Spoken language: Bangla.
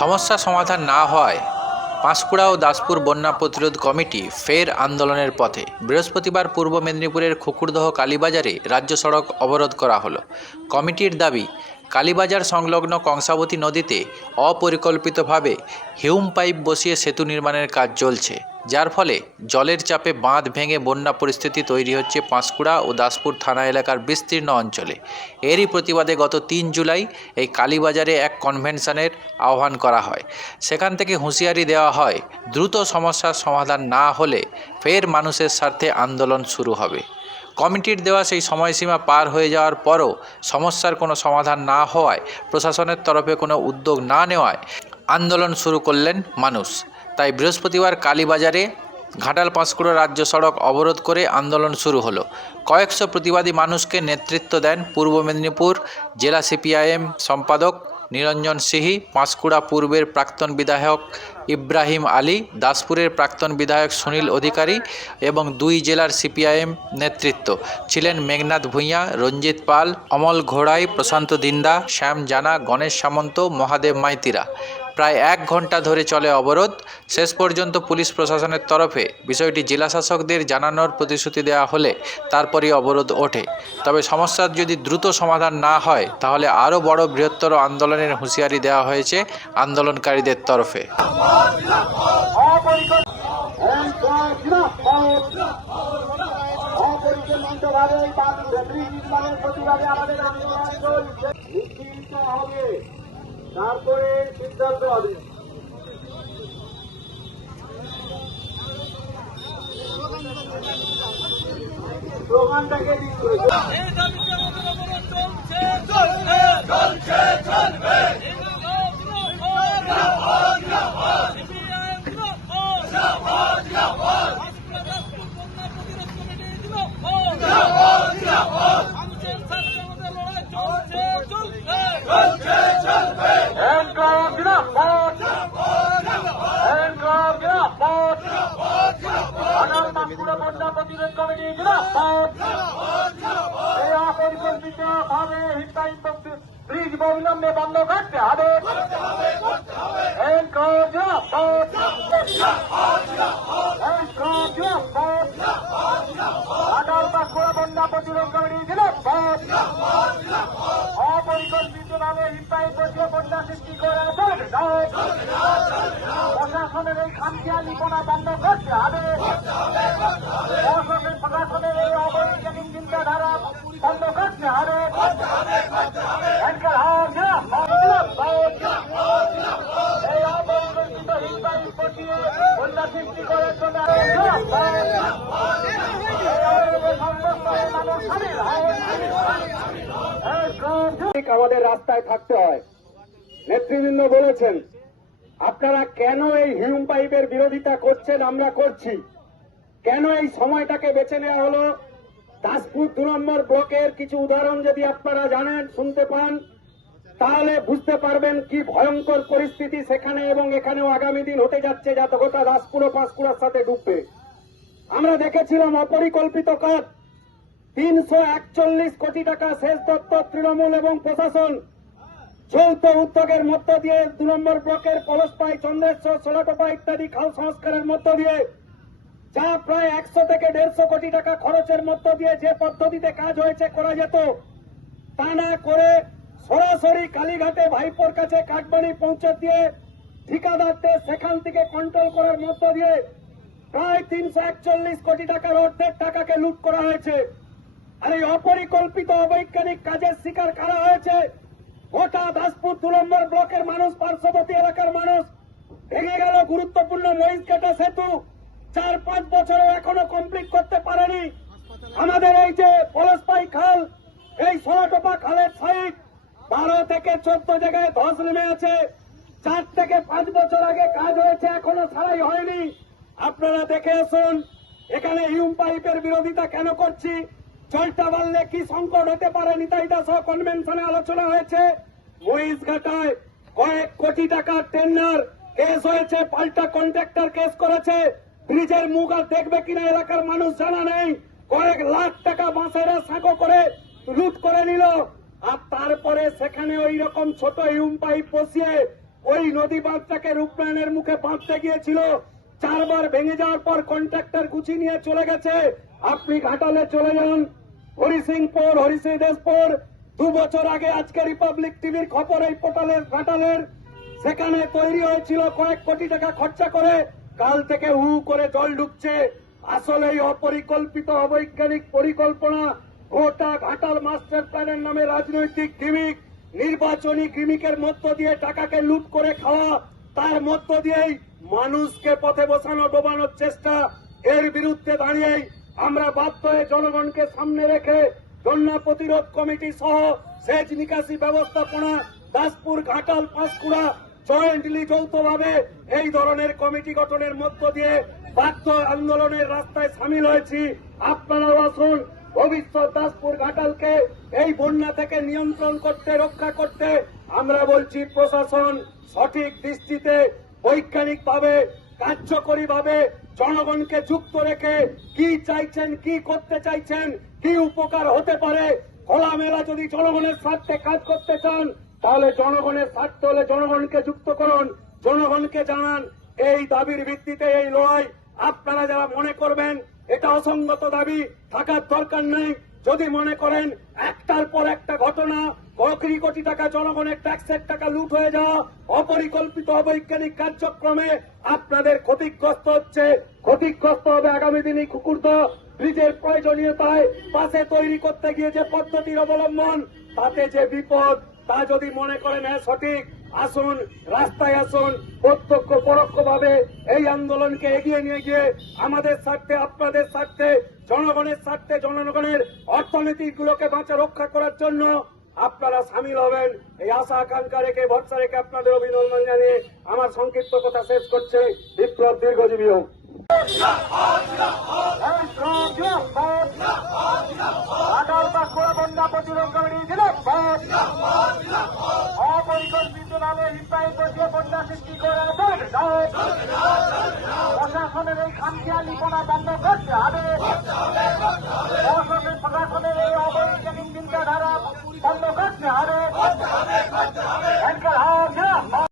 সমস্যা সমাধান না হয় পাঁশকুড়া ও দাসপুর বন্যা প্রতিরোধ কমিটি ফের আন্দোলনের পথে। বৃহস্পতিবার পূর্ব মেদিনীপুরের খুকুরদহ কালীবাজারে রাজ্য সড়ক অবরোধ করা হলো। কমিটির দাবি, কালীবাজার সংলগ্ন কংসাবতী নদীতে অপরিকল্পিতভাবে হিউম পাইপ বসিয়ে সেতু নির্মাণের কাজ চলছে, যার ফলে জলের চাপে বাঁধ ভেঙে বন্যা পরিস্থিতি তৈরি হচ্ছে পাঁশকুড়া ও দাসপুর থানা এলাকার বিস্তীর্ণ অঞ্চলে। এরই প্রতিবাদে গত ৩ জুলাই এই কালীবাজারে এক কনভেনশনের আহ্বান করা হয়। সেখান থেকে হুঁশিয়ারি দেওয়া হয়, দ্রুত সমস্যার সমাধান না হলে ফের মানুষের স্বার্থে আন্দোলন শুরু হবে। কমিটির দেওয়া সেই সময়সীমা পার হয়ে যাওয়ার পরও সমস্যার কোনো সমাধান না হওয়ায়, প্রশাসনের তরফে কোনো উদ্যোগ না নেওয়ায় আন্দোলন শুরু করলেন মানুষ। তাই বৃহস্পতিবার কালীবাজারে ঘাটাল পাঁশকুড়া রাজ্য সড়ক অবরোধ করে আন্দোলন শুরু হলো। কয়েকশো প্রতিবাদী মানুষকে নেতৃত্ব দেন পূর্ব মেদিনীপুর জেলা সিপিআইএম সম্পাদক নিরঞ্জন সিহি, পাঁশকুড়া পূর্বের প্রাক্তন বিধায়ক ইব্রাহিম আলী, দাসপুরের প্রাক্তন বিধায়ক সুনীল অধিকারী এবং 2 জেলার সিপিআইএম নেতৃত্ব ছিলেন মেঘনাথ ভূঁইয়া, রঞ্জিত পাল, অমল ঘোড়াই, প্রশান্ত দিন্দা, শ্যাম জানা, গণেশ সামন্ত, মহাদেব মাইতিরা। প্রায় 1 ঘন্টা ধরে চলে অবরোধ। শেষ পর্যন্ত পুলিশ প্রশাসনের তরফে বিষয়টি জেলা শাসকদের জানানোর প্রতিশ্রুতি দেওয়া হলে তারপরই অবরোধ ওঠে। তবে সমস্যার যদি দ্রুত সমাধান না হয় তাহলে আরও বড় বৃহত্তর আন্দোলনের হুঁশিয়ারি দেওয়া হয়েছে আন্দোলনকারীদের তরফে। তারপরে সিদ্ধান্ত হবে। স্লোগানটাকে প্রতিরোধ কমিটি অপরিকল্পিতভাবে ব্রিজ অবিলম্বে বন্ধ করতে হবে। বন্যা প্রতিরোধ কমিটি অপরিকল্পিতভাবে হিমপাইপ বসিয়ে বন্যা সৃষ্টি করে প্রশাসনের এই খামখেয়ালিপনা বন্ধ করতে হবে। প্রশাসনের এই অবৈজ্ঞানিক চিন্তাধারা বন্ধ করতে হবে। এই অপরিকল্পিত হিমপাইপ বসিয়ে বন্যা সৃষ্টি করার জন্য আমাদের রাস্তায় থাকতে হয়। নেতৃবৃন্দ বলেছেন, আপনারা কেন এই হিউম পাইপের বিরোধিতা করছেন? আমরা করছি। কেন এই সময়টাকে বেছে নেওয়া হলো? দাসপুর 2 নম্বর ব্লকের কিছু উদাহরণ যদি আপনারা জানেন, শুনতে পান, তাহলে বুঝতে পারবেন কি ভয়ঙ্কর পরিস্থিতি সেখানে এবং এখানেও আগামী দিন হতে যাচ্ছে, যা গোটা দাসপুর ও পাঁশকুড়ার সাথে ডুববে। আমরা দেখেছিলাম অপরিকল্পিত কাজ, 341 কোটি টাকা সেচ দপ্তর, তৃণমূল এবং প্রশাসন যৌথ উদ্যোগের মধ্য দিয়ে 2 নম্বর ব্লকের পলসপাই, চন্দ্রেশ্বর, সোলাটোপা ইত্যাদি খাল সংস্কারের মধ্য দিয়ে যা প্রায় 100 থেকে 150 কোটি টাকা খরচের মধ্য দিয়ে যে পদ্ধতিতে কাজ হয়েছে করা যেত, তা না করে সরাসরি কালীঘাটে ভাইপোর কাছে কাঠবাড়ি পৌঁছে দিয়ে ঠিকাদারদের সেখান থেকে কন্ট্রোল করার মধ্য দিয়ে প্রায় 341 কোটি টাকার অর্ধেক টাকাকে লুট করা হয়েছে। আর এই অপরিকল্পিত অবৈজ্ঞানিক কাজের শিকার করা হয়েছে গোটা দাসপুর 2 নম্বর ব্লকের মানুষ, পার্শ্ববর্তী এলাকার মানুষ। ভেঙে গেল গুরুত্বপূর্ণ মহিষঘাটা সেতু, 4-5 বছরও এখনো কমপ্লিট করতে পারেনি। আমাদের এই যে পলসপাই খাল, এই সোলাটোপা খালের সাইড 12 থেকে 14 জায়গায় ধস নেমে আছে। 4 থেকে 5 বছর আগে কাজ হয়েছে, এখনো সারাই হয়নি। আপনারা দেখে আসুন এখানে হিউম পাইপের বিরোধিতা কেন করছি। জলটা বাড়লে কি সংকট হতে পারে, নিতাইদা সহ কনভেনশনে আলোচনা হয়েছে। মহিষঘাটায় কয়েক কোটি টাকার টেন্ডার কেস হয়েছে, পাল্টা কন্ট্রাক্টর কেস করেছে। ব্রিজের মুখ আর দেখবে কিনা এলাকার মানুষ জানা নেই। কয়েক লাখ টাকা বাঁশেরা সাঁকো করে লুট করে নিল। আর তারপরে সেখানে ওই রকম ছোট হিউম পাইপ বসিয়ে ওই নদী বাঁধটাকে রূপনারায়ণের মুখে বাঁধতে গিয়েছিল। 4 বার ভেঙে যাওয়ার পর কন্ট্রাক্টর গুছিয়ে নিয়ে চলে গেছে। আপনি ঘাটালে চলে যান, হরিসিংপুর, হরিসিংদেশপুর, 2 বছর আগে আজকে রিপাবলিক টিভির খবর এই পোর্টালের ঘাটালের, সেখানে তৈরি হয়েছিল কয়েক কোটি টাকা খরচা করে, কাল থেকে হু করে জল ঢুকছে। আসলে এই অপরিকল্পিত অবৈজ্ঞানিক পরিকল্পনা, গোটা ঘাটাল মাস্টার প্ল্যানের নামে রাজনৈতিক গিমিক, নির্বাচনী গিমিকের মধ্য দিয়ে টাকাকে লুট করে খাওয়া, তার মধ্য দিয়েই মানুষকে পথে বসানো, ডোবানোর চেষ্টা। এর বিরুদ্ধে দাঁড়িয়েই আমরা বাধ্য হয়ে জনগণকে সামনে রেখে বন্যা প্রতিরোধ কমিটি সহ সেচ নিকাশি ব্যবস্থাপনা, দাসপুর, ঘাটাল, পাঁশকুড়া জয়েন্টলি যৌথভাবে এই ধরনের কমিটি গঠনের মধ্য দিয়ে বাধ্য আন্দোলনের রাস্তায় সামিল হয়েছি। আপনারাও আসুন, ভবিষ্যৎ দাসপুর ঘাটালকে এই বন্যা থেকে নিয়ন্ত্রণ করতে, রক্ষা করতে আমরা বলছি প্রশাসন সঠিক দৃষ্টিতে, বৈজ্ঞানিক ভাবে, কার্যকরী ভাবে জনগণকে যুক্ত রেখে কি চাইছেন, কি করতে চাইছেন, কি উপকার হতে পারে, খোলামেলা যদি জনগণের স্বার্থে কাজ করতে চান তাহলে জনগণের স্বার্থ হলে জনগণকে যুক্ত করুন, জনগণকে জানান। এই দাবির ভিত্তিতে এই লড়াই। আপনারা যারা মনে করবেন এটা অসঙ্গত দাবি, থাকার দরকার নেই, যদি মনে করেন একটার পর একটা ঘটনা, কোটি কোটি টাকা জনগণের ট্যাক্সের টাকা লুট হয়ে যাওয়া, অপরিকল্পিত অবৈজ্ঞানিক কার্যক্রমে আপনাদের ক্ষতিগ্রস্ত হচ্ছে, ক্ষতিগ্রস্ত হবে আগামী দিনে কুকুরদহ ব্রিজের প্রয়োজনীয়তায় পাশে তৈরি করতে গিয়ে যে পদ্ধতির অবলম্বন, তাতে যে বিপদ, তা যদি মনে করেন হ্যাঁ সঠিক, আসুন, রাস্তায় আসুন, প্রত্যক্ষ পরোক্ষ ভাবে এই আন্দোলনকে এগিয়ে নিয়ে গিয়ে আমাদের স্বার্থে, আপনাদের স্বার্থে, জনগণের স্বার্থে, জনগণের অর্থনীতিগুলোকে বাঁচা রক্ষা করার জন্য আপনারা সামিল হবেন। এই আশা আকাঙ্ক্ষা রেখে, ভরসা রেখে আপনাদের অভিনন্দন জানিয়ে আমার সংক্ষিপ্ত কথা শেষ করছে। বিপ্লব দীর্ঘজীবী হোক। বন্যা প্রতিরোধ কমিটি জিন্দাবাদ। অপরিকল্পিতভাবে হিমপাইপ বসিয়ে বন্যা সৃষ্টি করে প্রশাসনের এই খামখেয়ালিপনা